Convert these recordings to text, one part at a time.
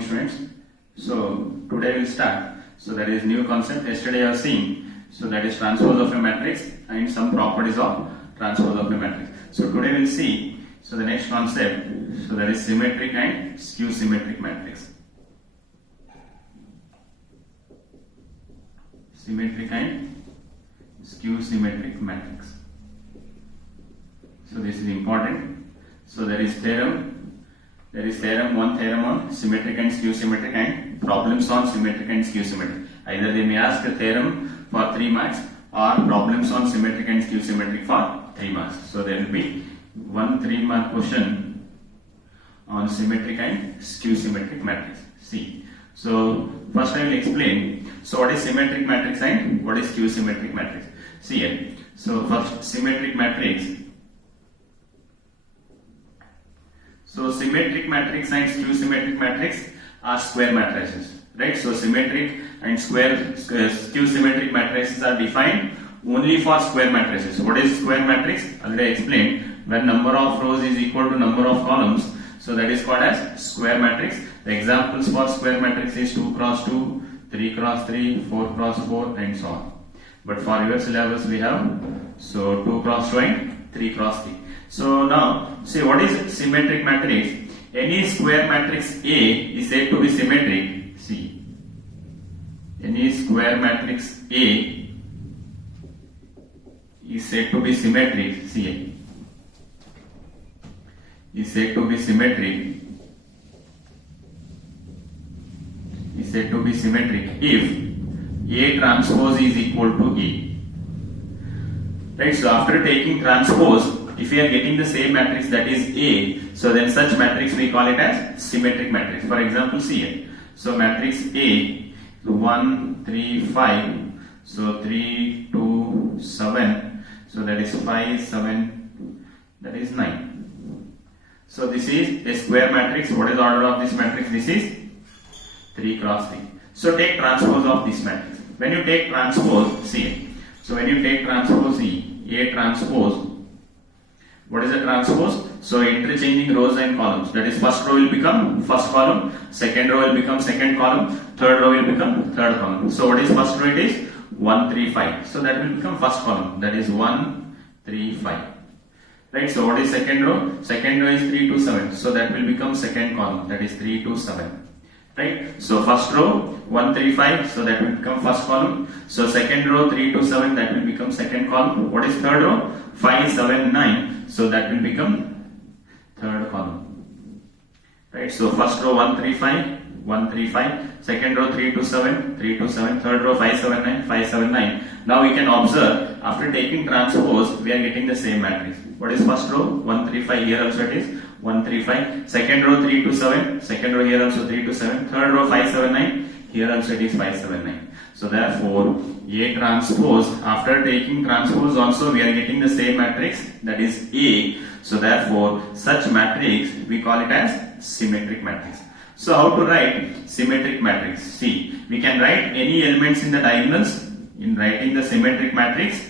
morning, students. So today we'll start. So that is new concept. Yesterday you have seen. So that is transpose of a matrix and some properties of transpose of a matrix. So today we'll see. So the next concept. So that is symmetric and skew symmetric matrix. Symmetric and skew symmetric matrix. So this is important. So there is theorem. There is one theorem on symmetric and skew symmetric and problems on symmetric and skew symmetric. Either they may ask a theorem for 3 marks or problems on symmetric and skew symmetric for 3 marks. So there will be one 3-mark question on symmetric and skew symmetric matrix. See. So first I will explain. So what is symmetric matrix and what is skew symmetric matrix? See here. So first symmetric matrix. So symmetric matrix and skew symmetric matrix are square matrices, right? So symmetric and skew symmetric matrices are defined only for square matrices. What is square matrix? Already explained. When number of rows is equal to number of columns, so that is called as square matrix. The examples for square matrix is 2 cross 2, 3 cross 3, 4 cross 4, and so on. But for your syllabus we have so 2 cross 2 and 3 cross 3. So now, see what is symmetric matrix? Any square matrix A is said to be symmetric. See, any square matrix A is said to be symmetric. See, is said to be symmetric. Is said to be symmetric if A transpose is equal to A. Right. So after taking transpose, if we are getting the same matrix that is A, so then such matrix we call it as symmetric matrix. For example, see here. So matrix A, so 1, 3, 5, so 3, 2, 7, so that is 5, 7, that is 9. So this is a square matrix. What is the order of this matrix? This is 3 cross 3. So take transpose of this matrix. When you take transpose, see here. So when you take transpose A transpose, what is the transpose? So interchanging rows and columns. That is first row will become first column, second row will become second column, third row will become third column. So what is first row? It is 1, 3, 5. So that will become first column. That is 1, 3, 5. Right. So what is second row? Second row is 3 to 7. So that will become second column. That is 3 to 7. Right. So first row 1, 3, 5. So that will become first column. So second row 3 to 7. That will become second column. What is third row? 5, 7, 9. So that will become third column. Right. So first row 1, 3, 5. 1, 3, 5. Second row 3 to 7. 3 to 7. Third row 5, 7, 9. 5, 7, 9. Now we can observe after taking transpose we are getting the same matrix. What is first row? 1, 3, 5. Here also it is 1, 3, 5. Second row 3 to 7. Second row here also 3 to 7. Third row 5, 7, 9. Here also it is 5, 7, 9. So therefore A transpose, after taking transpose also we are getting the same matrix, that is A. So therefore such matrix we call it as symmetric matrix. So how to write symmetric matrix? See, we can write any elements in the diagonals. In writing the symmetric matrix,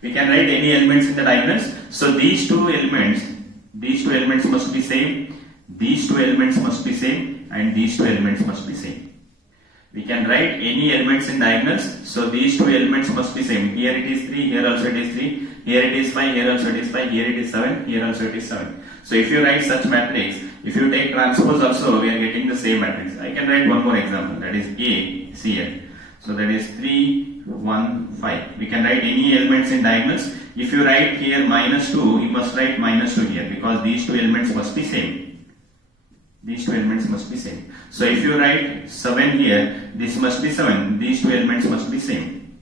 we can write any elements in the diagonals. So these two elements must be same, these two elements must be same, and these two elements must be same. We can write any elements in diagonals. So these two elements must be same. Here it is 3, here also it is 3, here it is 5, here also it is 5, here it is 7, here also it is 7. So if you write such matrix, if you take transpose also, we are getting the same matrix. I can write one more example, that is A, see here. So that is 3, 1, 5. We can write any elements in diagonals. If you write here -2, you must write -2 here because these two elements must be same. These two elements must be same. So if you write 7 here, this must be 7. These two elements must be same.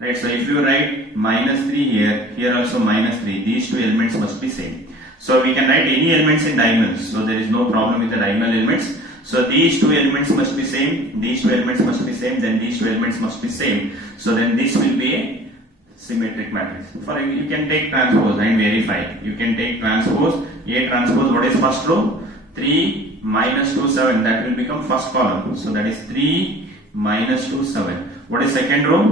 Right. So if you write -3 here, here also -3. These two elements must be same. So we can write any elements in diagonals. So there is no problem with the diagonal elements. So these two elements must be same. These two elements must be same. Then these two elements must be same. So then this will be a symmetric matrix. For you can take transpose and verify. You can take transpose. A transpose. What is first row? 3 -2, 7, that will become first column. So that is 3 -2, 7. What is second row?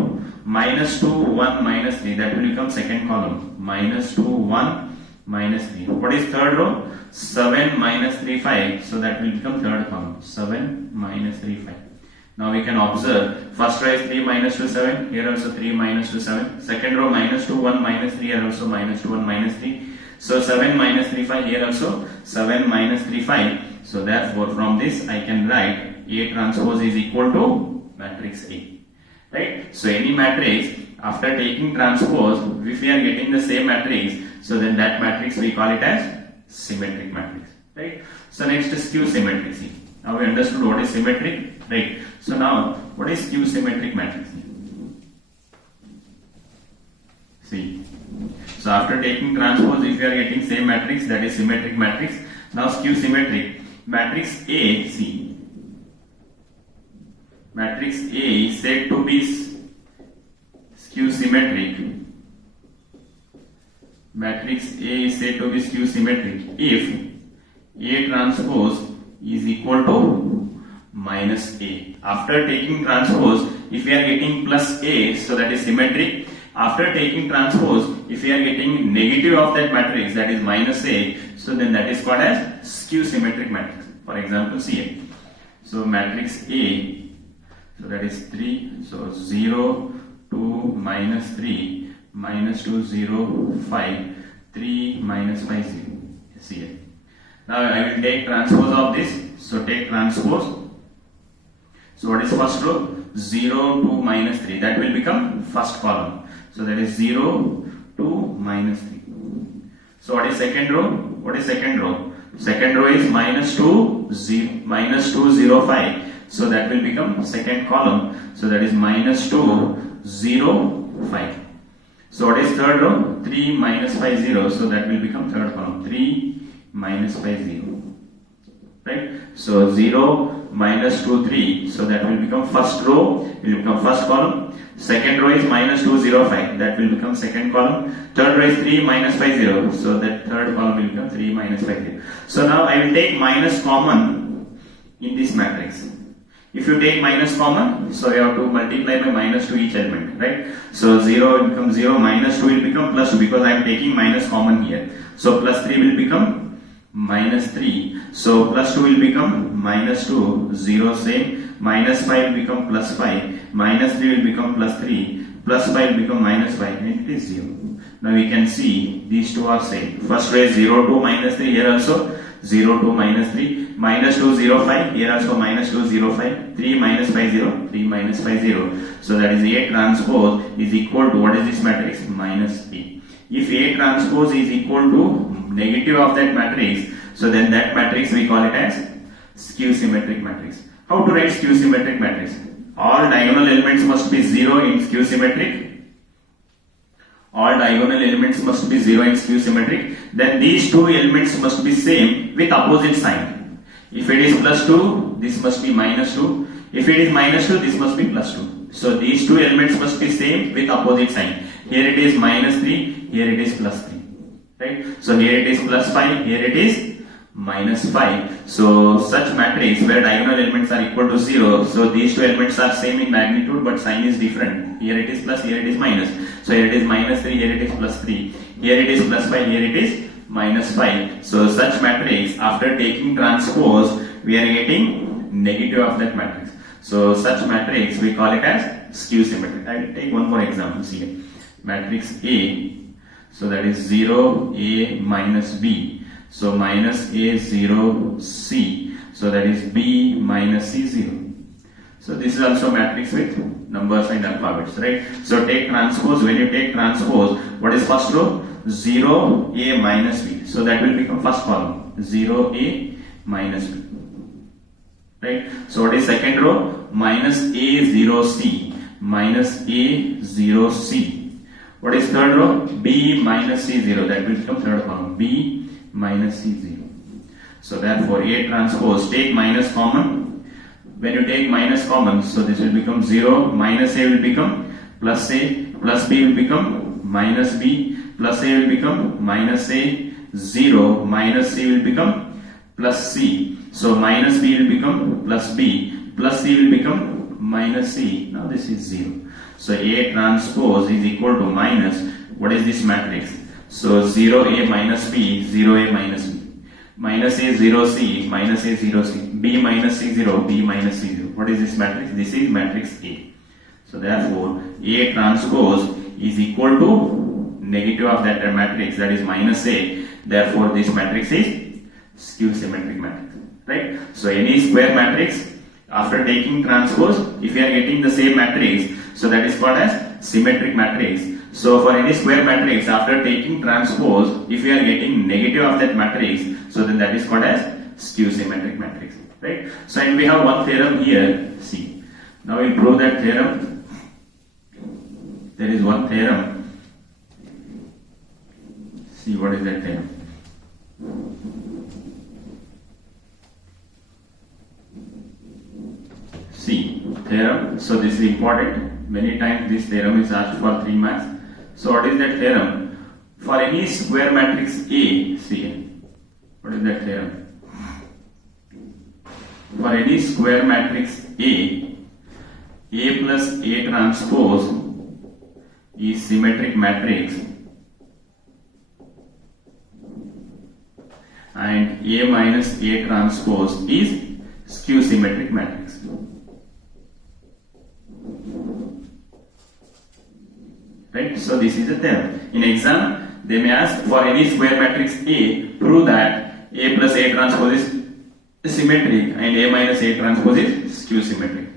-2, 1, -3, that will become second column. -2, 1, minus 3. What is third row? 7 minus 3, 5. So that will become third column. 7 minus 3, 5. Now we can observe first row is 3 minus 2, 7. Here also 3 minus 2, 7. Second row minus 2, 1 minus 3. Here also minus 2, 1 minus 3. So 7 minus 3, 5. Here also 7 minus 3, 5. So therefore from this I can write A transpose is equal to matrix A. Right? So any matrix after taking transpose, if we are getting the same matrix, so then that matrix we call it as symmetric matrix. Right? So next is skew symmetric. See, now we understood what is symmetric. Right? So now what is skew symmetric matrix? See. So after taking transpose, if you are getting same matrix, that is symmetric matrix. Now skew symmetric matrix A. See, matrix A is said to be skew symmetric. Matrix A is said to be skew symmetric if A transpose is equal to minus A. After taking transpose, if we are getting plus A, so that is symmetric. After taking transpose, if we are getting negative of that matrix, that is minus A, so then that is called as skew symmetric matrix. For example, CA. So matrix A, so that is 3, so 0, 2, minus 3, minus 2, 0, 5, 3, minus 5, 0. CA. Now I will take transpose of this. So take transpose. So what is first row? 0, 2, minus 3. That will become first column. So that is 0, 2, minus 3. So what is second row? What is second row? Second row is minus 2, 0, minus 2, 0, 5. So that will become second column. So that is minus 2, 0, 5. So what is third row? 3, minus 5, 0. So that will become third column. 3, minus 5, 0. Right? So 0, minus 2, 3. So that will become first row, will become first column. Second row is minus 2, 0, 5. That will become second column. Third row is 3, minus 5, 0. So that third column will become 3, minus 5, 0. So now I will take minus common in this matrix. If you take minus common, so you have to multiply by minus to each element, right? So 0 will become 0, minus 2 will become plus 2 because I am taking minus common here. So plus 3 will become minus 3. So plus 2 will become minus 2, 0 same. Minus 5 will become plus 5. Minus 3 will become plus 3. Plus 5 will become minus 5 and it is 0. Now we can see these two are same. First row is 0, 2, minus 3. Here also 0, 2, minus 3. Minus 2, 0, 5. Here also minus 2, 0, 5. 3, minus 5, 0. 3, minus 5, 0. So that is A transpose is equal to, what is this matrix? Minus A. If A transpose is equal to negative of that matrix, so then that matrix we call it as skew symmetric matrix. How to write skew symmetric matrix? All diagonal elements must be 0 in skew symmetric. All diagonal elements must be 0 in skew symmetric. Then these two elements must be same with opposite sign. If it is plus 2, this must be minus 2. If it is minus 2, this must be plus 2. So these two elements must be same with opposite sign. Here it is minus 3, here it is plus 3. Right? So here it is plus 5, here it is minus 5. So such matrix where diagonal elements are equal to 0, so these two elements are same in magnitude but sign is different. Here it is plus, here it is minus. So here it is minus 3, here it is plus 3. Here it is plus 5, here it is minus 5. So such matrix after taking transpose, we are getting negative of that matrix. So such matrix we call it as skew symmetric. I will take one more example. See, matrix A. So that is 0, A minus B. So minus A, 0, C. So that is B minus C, 0. So this is also matrix with numbers and alphabets, right? So take transpose. When you take transpose, what is first row? 0, A minus B. So that will become first column. 0, A minus B. Right? So what is second row? Minus A, 0, C. Minus A, 0, C. What is third row? B minus C, 0. That will become third column. B minus C, 0. So therefore A transpose, take minus common. When you take minus common, so this will become 0. Minus A will become plus A. Plus B will become minus B. Plus A will become minus A. 0. Minus C will become plus C. So minus B will become plus B. Plus C will become minus C. Now this is 0. So A transpose is equal to minus, what is this matrix? So 0A minus B, 0A minus B. Minus A 0C, minus A 0C. B minus C 0, B minus C 0. What is this matrix? This is matrix A. So therefore A transpose is equal to negative of that matrix, that is minus A. Therefore this matrix is skew symmetric matrix. Right? So any square matrix, after taking transpose, if you are getting the same matrix, so that is called as symmetric matrix. So for any square matrix, after taking transpose, if you are getting negative of that matrix, so then that is called as skew symmetric matrix. Right? So and we have one theorem here. See, now we'll prove that theorem. There is one theorem. See, what is that theorem? See, theorem. So this is important. Many times this theorem is asked for 3 marks. So what is that theorem? For any square matrix A, see, what is that theorem? For any square matrix A plus A transpose is symmetric matrix and A minus A transpose is skew symmetric matrix. Right? So this is a theorem. In exam, they may ask for any square matrix A, prove that A plus A transpose is symmetric and A minus A transpose is skew symmetric.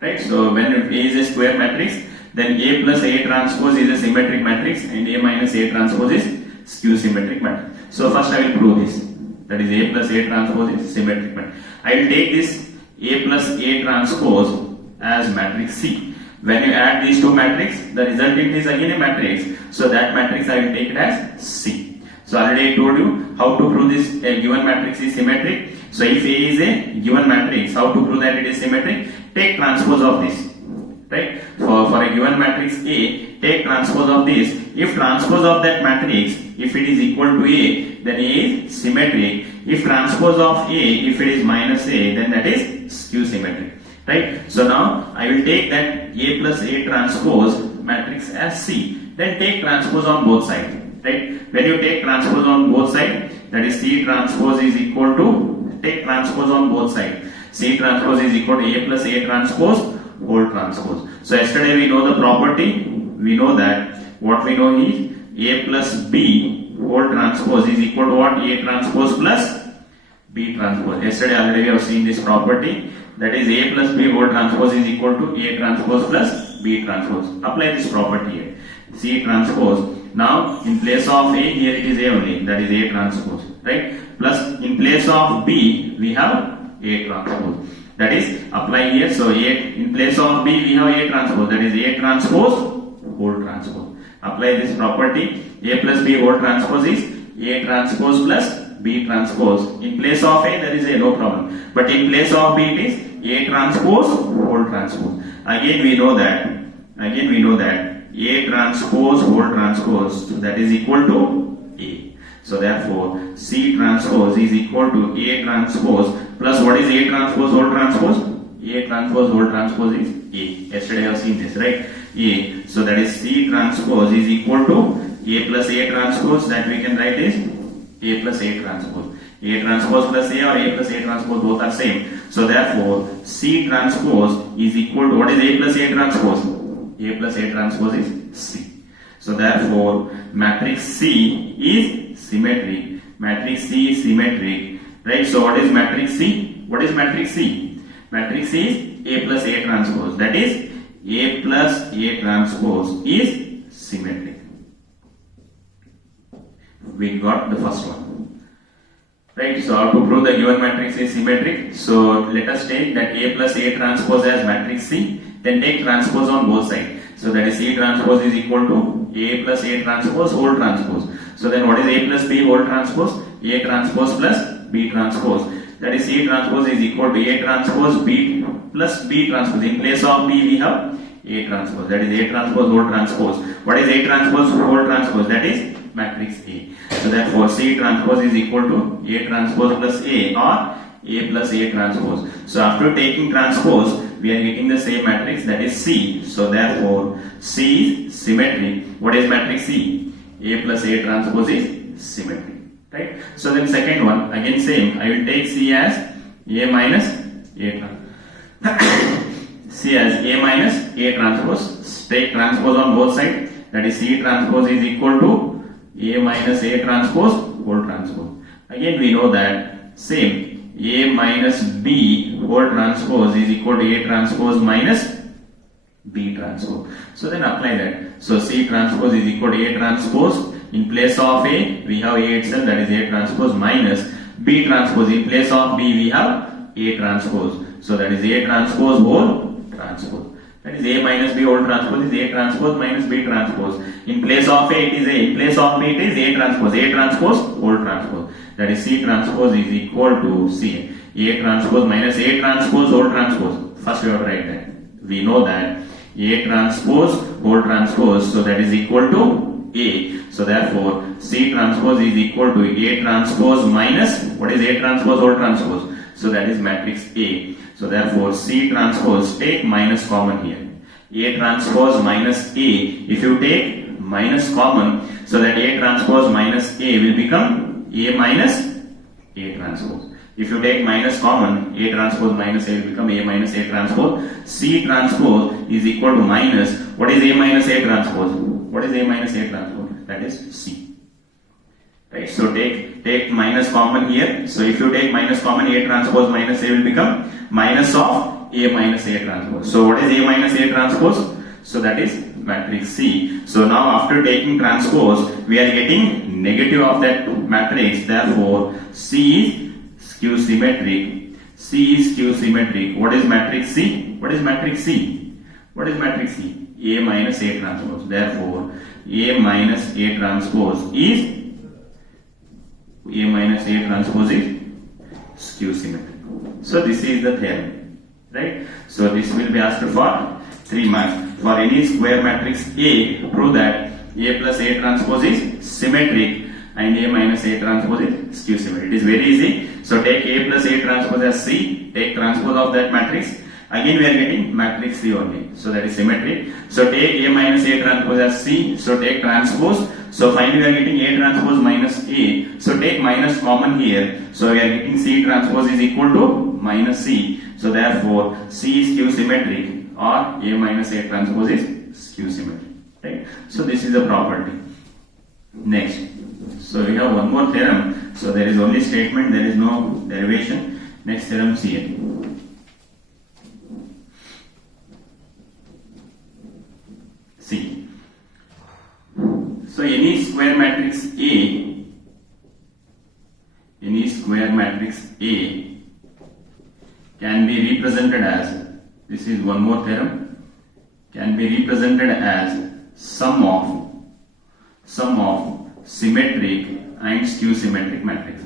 Right? So when A is a square matrix, then A plus A transpose is a symmetric matrix and A minus A transpose is skew symmetric matrix. So first I will prove this. That is A plus A transpose is symmetric matrix. I will take this A plus A transpose as matrix C. When you add these two matrices, the resultant is again a matrix. So that matrix I will take it as C. So already I told you how to prove this given matrix is symmetric. So if A is a given matrix, how to prove that it is symmetric? Take transpose of this. Right? For a given matrix A, take transpose of this. If transpose of that matrix, if it is equal to A, then A is symmetric. If transpose of A, if it is minus A, then that is skew symmetric. Right? So now I will take that A plus A transpose matrix as C. Then take transpose on both sides. Right? When you take transpose on both sides, that is C transpose is equal to, take transpose on both sides. C transpose is equal to A plus A transpose whole transpose. So yesterday we know the property. We know that what we know is A plus B whole transpose is equal to what? A transpose plus B transpose. Yesterday already we have seen this property. That is A plus B whole transpose is equal to A transpose plus B transpose. Apply this property here. C transpose. Now in place of A, here it is A only. That is A transpose. Right? Plus in place of B, we have A transpose. That is apply here. So A in place of B, we have A transpose. That is A transpose whole transpose. Apply this property. A plus B whole transpose is A transpose plus B transpose. In place of A, there is a no problem. But in place of B, it is A transpose whole transpose. Again we know that A transpose whole transpose, so that is equal to A. So therefore C transpose is equal to A transpose plus what is A transpose whole transpose? A transpose whole transpose is A. Yesterday I have seen this, right? A. So that is C transpose is equal to A plus A transpose, that we can write is A plus A transpose. A transpose plus A or A plus A transpose, both are same. So therefore C transpose is equal to, what is A plus A transpose? A plus A transpose is C. So therefore matrix C is symmetric. Matrix C is symmetric. Right? So what is matrix C? What is matrix C? Matrix C is A plus A transpose. That is A plus A transpose is symmetric. We got the first one. Right? So how to prove the given matrix is symmetric? So let us take that A plus A transpose as matrix C. Then take transpose on both sides. So that is C transpose is equal to A plus A transpose whole transpose. So then what is A plus B whole transpose? A transpose plus B transpose. That is C transpose is equal to A transpose B plus B transpose. In place of B we have A transpose. That is A transpose whole transpose. What is A transpose whole transpose? That is matrix A. So therefore C transpose is equal to A transpose plus A or A plus A transpose. So after taking transpose, we are getting the same matrix, that is C. So therefore C is symmetric. What is matrix C? A plus A transpose is symmetric, right? So then second one, again same, I will take C as A minus A C as A minus A transpose, take transpose on both sides, that is C transpose is equal to A minus A transpose whole transpose. Again we know that same, A minus B whole transpose is equal to A transpose minus B transpose. So then apply that. So C transpose is equal to A transpose. In place of A, we have A itself, that is A transpose minus B transpose. In place of B, we have A transpose. So that is A transpose whole transpose. That is A minus B whole transpose is A transpose minus B transpose. In place of A, it is A. In place of B, it is A transpose whole transpose. That is C transpose is equal to C. A transpose minus A transpose whole transpose. First we have to write that. We know that A transpose whole transpose, so that is equal to A. So therefore C transpose is equal to A transpose minus, what is A transpose whole transpose? So that is matrix A. So therefore C transpose, take minus common here. A transpose minus A, if you take minus common, so that A transpose minus A will become A minus A transpose. If you take minus common, A transpose minus A will become A minus A transpose. C transpose is equal to minus, what is A minus A transpose? What is A minus A transpose? That is C. Right, so take minus common here. So if you take minus common, A transpose minus A will become minus of A minus A transpose. So what is A minus A transpose? So that is matrix C. So now after taking transpose, we are getting negative of that matrix. Therefore C is skew symmetric. C is skew symmetric. What is matrix C? What is matrix C? What is matrix C? A minus A transpose. Therefore A minus A transpose is skew symmetric. So this is the theorem, right? So this will be asked for 3 marks. For any square matrix A, prove that A plus A transpose is symmetric and A minus A transpose is skew symmetric. It is very easy. So take A plus A transpose as C, take transpose of that matrix. Again we are getting matrix C only. So that is symmetric. So take A minus A transpose as C, so take transpose. So finally we are getting A transpose minus A. So take minus common here. So we are getting C transpose is equal to minus C. So therefore C is skew symmetric or A minus A transpose is skew symmetric. Right? So this is the property. Next. So we have one more theorem. So there is only statement, there is no derivation. Next theorem CA. C. So any square matrix A can be represented as, this is one more theorem, can be represented as sum of symmetric and skew symmetric matrix.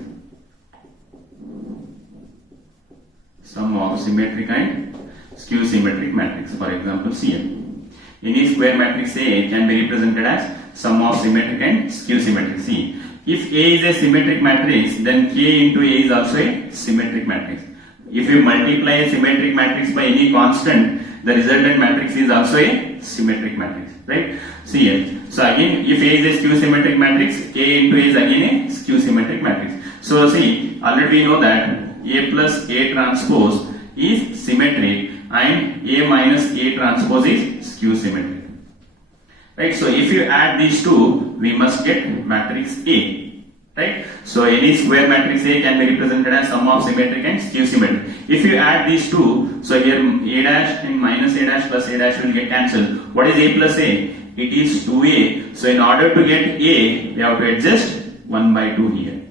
Sum of symmetric and skew symmetric matrix. For example, CM. Any square matrix A can be represented as sum of symmetric and skew symmetric. See, if A is a symmetric matrix, then K into A is also a symmetric matrix. If you multiply a symmetric matrix by any constant, the resultant matrix is also a symmetric matrix, right? See here. So again, if A is a skew symmetric matrix, K into A is again a skew symmetric matrix. So see, already we know that A plus A transpose is symmetric and A minus A transpose is skew symmetric. Right? So if you add these two, we must get matrix A. Right? So any square matrix A can be represented as sum of symmetric and skew symmetric. If you add these two, so here A dash and minus A dash plus A dash will get cancelled. What is A plus A? It is 2A. So in order to get A, we have to adjust 1 by 2 here.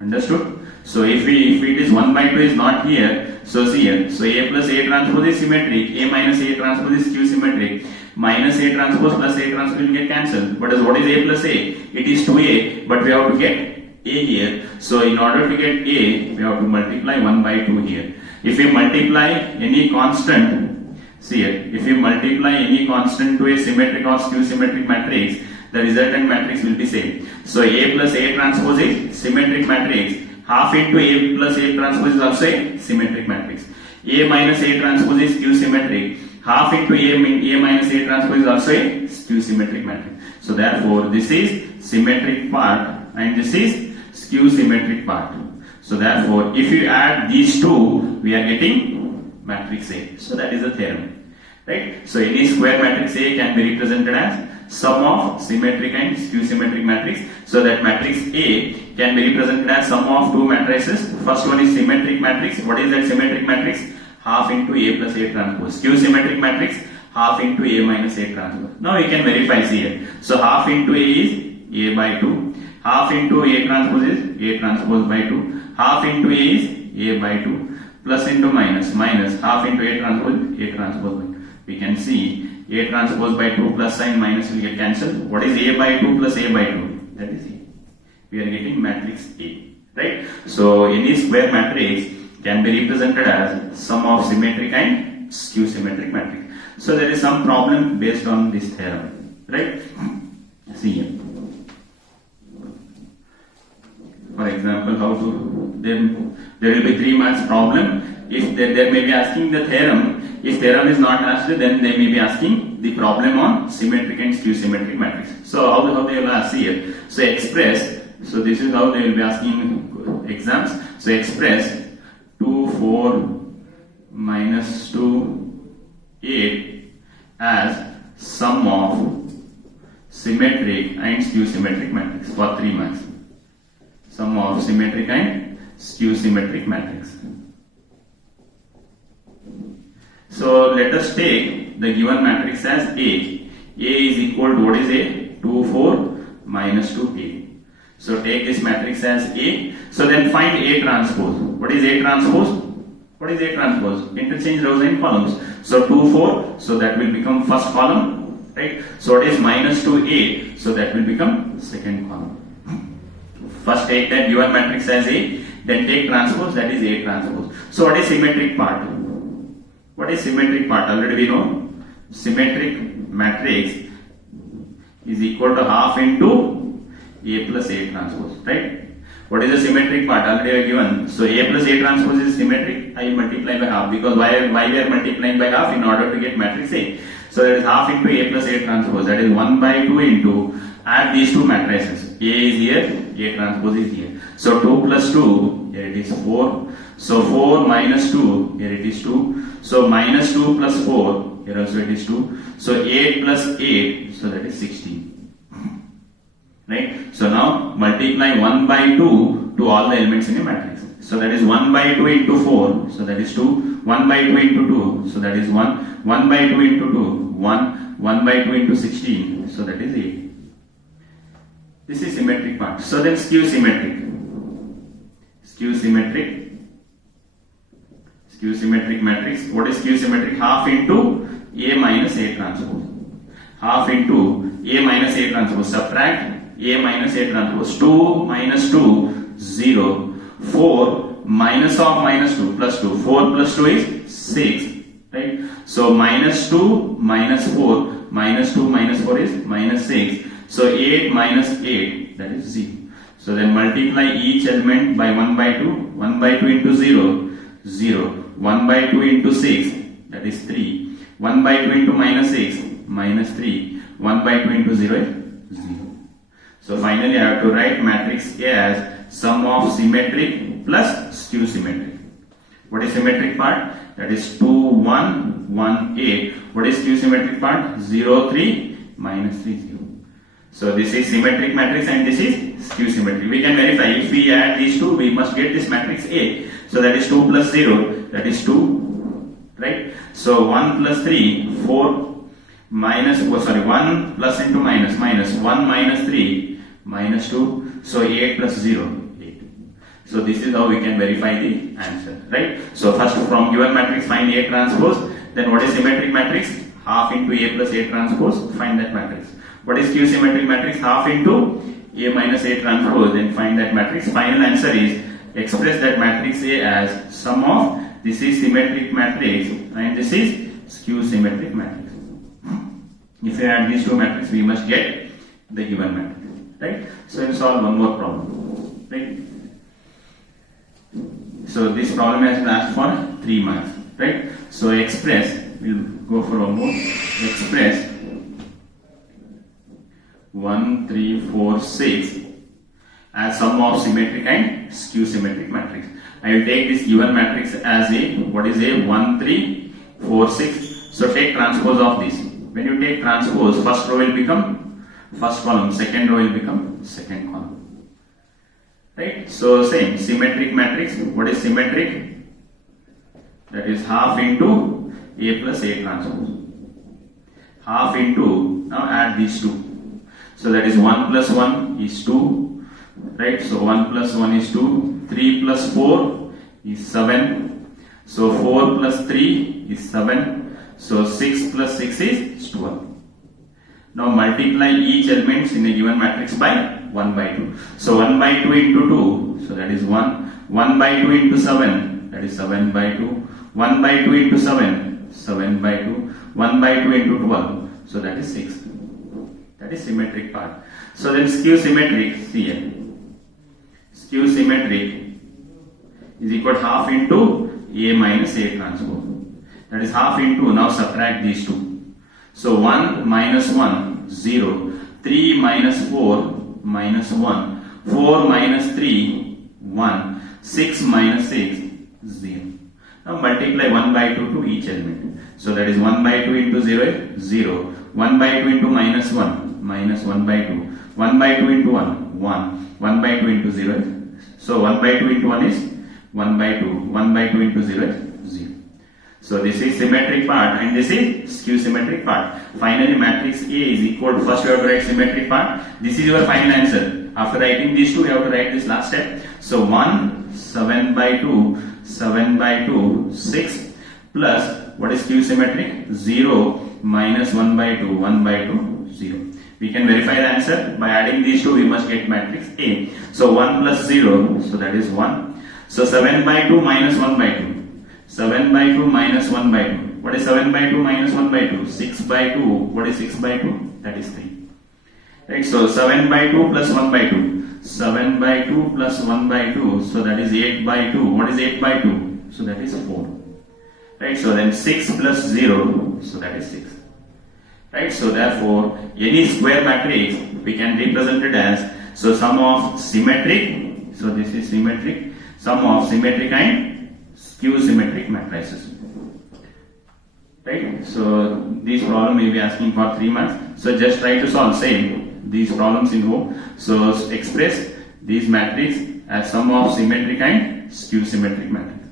Understood? So if it is 1 by 2 is not here, so see here. So A plus A transpose is symmetric, A minus A transpose is skew symmetric. Minus A transpose plus A transpose will get cancelled. But what is A plus A? It is 2A, but we have to get A here. So in order to get A, we have to multiply 1 by 2 here. If we multiply any constant, see here, if we multiply any constant to a symmetric or skew symmetric matrix, the resultant matrix will be same. So A plus A transpose is symmetric matrix. Half into A plus A transpose is also a symmetric matrix. A minus A transpose is skew symmetric. half into A minus A transpose is also a skew symmetric matrix. So therefore this is symmetric part and this is skew symmetric part. So therefore if you add these two, we are getting matrix A. So that is the theorem. Right? So any square matrix A can be represented as sum of symmetric and skew symmetric matrix. So that matrix A can be represented as sum of two matrices. First one is symmetric matrix. What is that symmetric matrix? Half into A plus A transpose. Skew symmetric matrix, half into A minus A transpose. Now we can verify here. So half into A is A by 2. Half into A transpose is A transpose by 2. Half into A is A by 2. Plus into minus. Minus half into A transpose, A transpose by 2. We can see A transpose by 2 plus sign minus will get cancelled. What is A by 2 plus A by 2? That is A. We are getting matrix A. Right? So any square matrix can be represented as sum of symmetric and skew symmetric matrix. So there is some problem based on this theorem. Right? See here. For example, how to there will be 3 marks problem. If they may be asking the theorem. If theorem is not asked, then they may be asking the problem on symmetric and skew symmetric matrix. So how they will ask here. So express. So this is how they will be asking exams. So express 2, 4, minus 2, 8 as sum of symmetric and skew symmetric matrix for 3 marks. Sum of symmetric and skew symmetric matrix. So let us take the given matrix as A. A is equal to what is A? 2, 4, minus 2, 8. So take this matrix as A. So then find A transpose. What is A transpose? What is A transpose? Interchange rows and columns. So 2, 4. So that will become first column. Right? So what is minus 2, 8? So that will become second column. First take that given matrix as A. Then take transpose. That is A transpose. So what is symmetric part? What is symmetric part? Already we know. Symmetric matrix is equal to half into A plus A transpose. Right? What is the symmetric part? Already we are given. So A plus A transpose is symmetric. I multiply by half. Because why we are multiplying by half? In order to get matrix A. So that is half into A plus A transpose. That is 1 by 2 into, add these two matrices. A is here. A transpose is here. So 2 plus 2, here it is 4. So 4 minus 2, here it is 2. So minus 2 plus 4, here also it is 2. So 8 plus 8, so that is 16. Right? So now multiply 1 by 2 to all the elements in a matrix. So that is 1 by 2 into 4, so that is 2. 1 by 2 into 2, so that is 1. 1 by 2 into 2, 1. 1 by 2 into 16, so that is 8. This is symmetric part. So then skew symmetric. Skew symmetric. Skew symmetric matrix. What is skew symmetric? Half into A minus A transpose. Half into A minus A transpose. Subtract A minus A transpose. 2 minus 2, 0. 4 minus of minus 2 plus 2. 4 plus 2 is 6. Right? So minus 2 minus 4. Minus 2 minus 4 is minus 6. So 8 minus 8, that is 0. So then multiply each element by 1 by 2. 1 by 2 into 0, 0. 1 by 2 into 6, that is 3. 1 by 2 into minus 6, minus 3. 1 by 2 into 0 is 0. So finally I have to write matrix A as sum of symmetric plus skew symmetric. What is symmetric part? That is 2, 1, 1, 8. What is skew symmetric part? 0, 3, minus 3, 0. So this is symmetric matrix and this is skew symmetric. We can verify. If we add these two, we must get this matrix A. So that is 2 plus 0, that is 2. Right? So 1 plus 3, 4 minus, 1 plus into minus, minus 1 minus 3, minus 2. So 8 plus 0, 8. So this is how we can verify the answer. Right? So first from given matrix find A transpose. Then what is symmetric matrix? Half into A plus A transpose. Find that matrix. What is skew symmetric matrix? Half into A minus A transpose. Then find that matrix. Final answer is express that matrix A as sum of, this is symmetric matrix and this is skew symmetric matrix. If you add these two matrices, we must get the given matrix. Right? So we'll solve one more problem. Right? So this problem has been asked for 3 marks. Right? So express we'll go for one more. Express 1, 3, 4, 6 as sum of symmetric and skew symmetric matrix. I will take this given matrix as a, what is a 1, 3, 4, 6. So take transpose of this. When you take transpose, first row will become first column, second row will become second column. Right? So same, symmetric matrix. What is symmetric? That is half into A plus A transpose. Half into, now add these two. So that is 1 plus 1 is 2. Right? So 1 plus 1 is 2. 3 plus 4 is 7. So 4 plus 3 is 7. So 6 plus 6 is 12. Now multiply each element in a given matrix by 1 by 2. So 1 by 2 into 2, so that is 1. 1 by 2 into 7, that is 7 by 2. 1 by 2 into 7, 7 by 2. 1 by 2 into 12, so that is 6. That is symmetric part. So then skew symmetric, see here. Skew symmetric is equal to half into A minus A transpose. That is half into, now subtract these two. So 1 minus 1, 0. 3 minus 4, minus 1. 4 minus 3, 1. 6 minus 6, 0. Now multiply 1 by 2 to each element. So that is 1 by 2 into 0 is 0. 1 by 2 into minus 1, minus 1 by 2. 1 by 2 into 1, 1. 1 by 2 into 0 is, so 1 by 2 into 1 is 1 by 2. 1 by 2 into 0 is 0. So this is symmetric part and this is skew symmetric part. Finally matrix A is equal to, first you have to write symmetric part. This is your final answer. After writing these two, you have to write this last step. So 1, 7 by 2, 7 by 2, 6 plus, what is skew symmetric? 0 minus 1 by 2, 1 by 2, 0. We can verify the answer by adding these two. We must get matrix A. So 1 plus 0, so that is 1. So 7 by 2 minus 1 by 2. 7 by 2 minus 1 by 2. What is 7 by 2 minus 1 by 2? 6 by 2. What is 6 by 2? That is 3. Right, so 7 by 2 plus 1 by 2. 7 by 2 plus 1 by 2. So that is 8 by 2. What is 8 by 2? So that is 4. Right, so then 6 plus 0. So that is 6. Right, so therefore any square matrix we can represent it as, so sum of symmetric, so this is symmetric, sum of symmetric and skew symmetric matrices. Right, so this problem may be asking for 3 marks. So just try to solve same these problems in home. So express these matrix as sum of symmetric and skew symmetric matrix.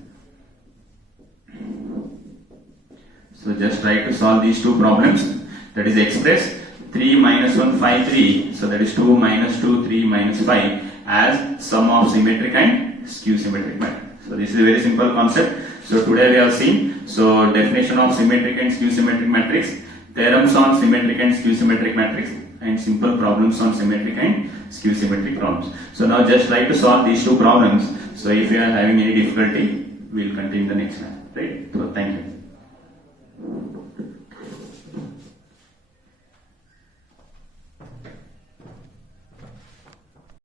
So just try to solve these two problems. That is express 3 minus 1, 5, 3. So that is 2 minus 2, 3 minus 5 as sum of symmetric and skew symmetric matrix. So this is a very simple concept. So today we have seen, so definition of symmetric and skew symmetric matrix, theorems on symmetric and skew symmetric matrix, and simple problems on symmetric and skew symmetric problems. So now just try to solve these two problems. So if you are having any difficulty, we will continue the next time. Right? So thank you.